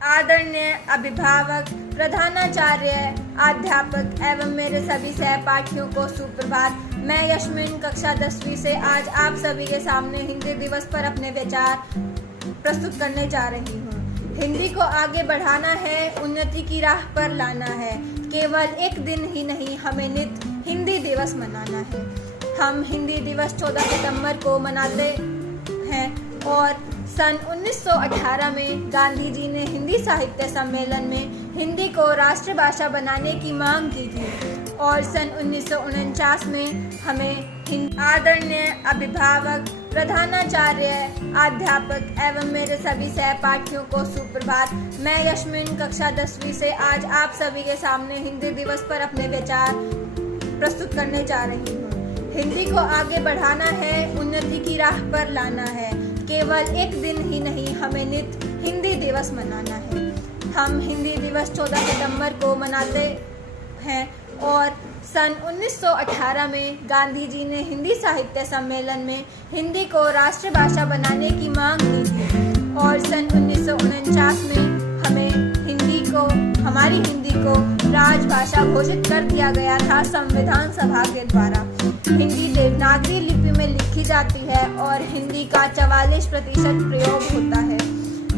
आदरणीय अभिभावक, प्रधानाचार्य, अध्यापक एवं मेरे सभी सहपाठियों को सुप्रभात। मैं यशमिन कक्षा 10वीं से आज आप सभी के सामने हिंदी दिवस पर अपने विचार प्रस्तुत करने जा रही हूँ। हिंदी को आगे बढ़ाना है, उन्नति की राह पर लाना है। केवल एक दिन ही नहीं, हमें नित्य हिंदी दिवस मनाना है। हम हिंदी दिवस 14 सितंबर को मनाते हैं और सन 1918 में गांधी जी ने हिंदी साहित्य सम्मेलन में हिंदी को राष्ट्रभाषा बनाने की मांग की थी और सन 1949 में हमें आदरणीय अभिभावक, प्रधानाचार्य, अध्यापक एवं मेरे सभी सहपाठियों को सुप्रभात। मैं यशमिन कक्षा 10वीं से आज आप सभी के सामने हिंदी दिवस पर अपने विचार प्रस्तुत करने जा रही हूँ। हिंदी को आगे बढ़ाना है, उन्नति की राह पर लाना है। केवल एक दिन ही नहीं, हमें नित्य हिंदी दिवस मनाना है। हम हिंदी दिवस 14 सितंबर को मनाते हैं और सन 1918 में गांधी जी ने हिंदी साहित्य सम्मेलन में हिंदी को राष्ट्रभाषा बनाने की मांग की थी और सन 1949 में हमारी हिंदी को राजभाषा घोषित कर दिया गया था संविधान सभा के द्वारा। हिंदी देवनागरी लिपि में लिखी जाती है और हिंदी का 44% प्रयोग होता है।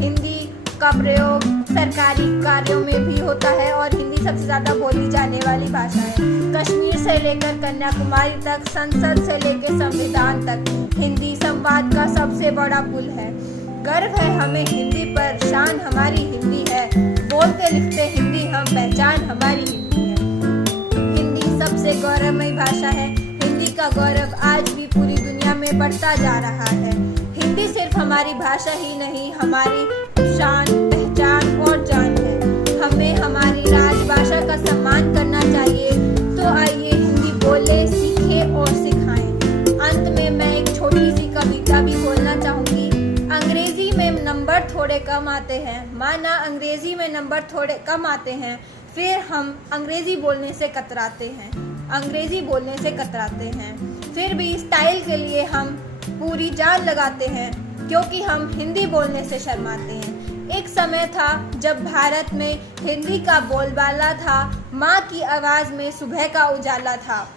हिंदी का प्रयोग सरकारी कार्यों में भी होता है और हिंदी सबसे ज़्यादा बोली जाने वाली भाषा है। कश्मीर से लेकर कन्याकुमारी तक, संसद से लेकर संविधान तक हिंदी संवाद का सबसे बड़ा पुल है। गर्व है हमें हिंदी पर, शान हमारी हिंदी है। बोलते लिखते हिंदी हम, पहचान हमारी हिंदी है। हिंदी सबसे गौरवमयी भाषा है। हिंदी का गौरव आज भी पूरी दुनिया में बढ़ता जा रहा है। हिंदी सिर्फ हमारी भाषा ही नहीं, हमारी शान, पहचान और जान है। हमें हमारी राजभाषा का सम्मान करना चाहिए। तो आइए हिंदी बोले, सीखें और सिखाएं। अंत में मैं एक छोटी सी कविता भी बोलना चाहूँगी। अंग्रेजी में नंबर थोड़े कम आते हैं, माना अंग्रेजी में नंबर थोड़े कम आते हैं, फिर हम अंग्रेजी बोलने से कतराते हैं। फिर भी स्टाइल के लिए हम पूरी जान लगाते हैं क्योंकि हम हिंदी बोलने से शर्माते हैं। एक समय था जब भारत में हिंदी का बोलबाला था, माँ की आवाज़ में सुबह का उजाला था।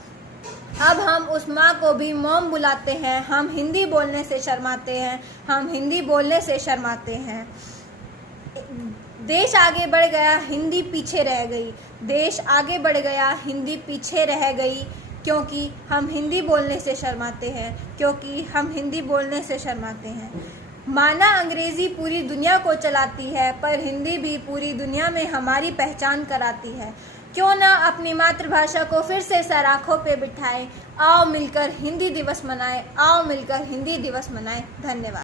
अब हम उस माँ को भी मॉम बुलाते हैं। हम हिंदी बोलने से शर्माते हैं। देश आगे बढ़ गया, हिंदी पीछे रह गई। क्योंकि हम हिंदी बोलने से शर्माते हैं। माना अंग्रेजी पूरी दुनिया को चलाती है, पर हिंदी भी पूरी दुनिया में हमारी पहचान कराती है। क्यों ना अपनी मातृभाषा को फिर से सराखों पे बिठाएं। आओ मिलकर हिंदी दिवस मनाएं। धन्यवाद।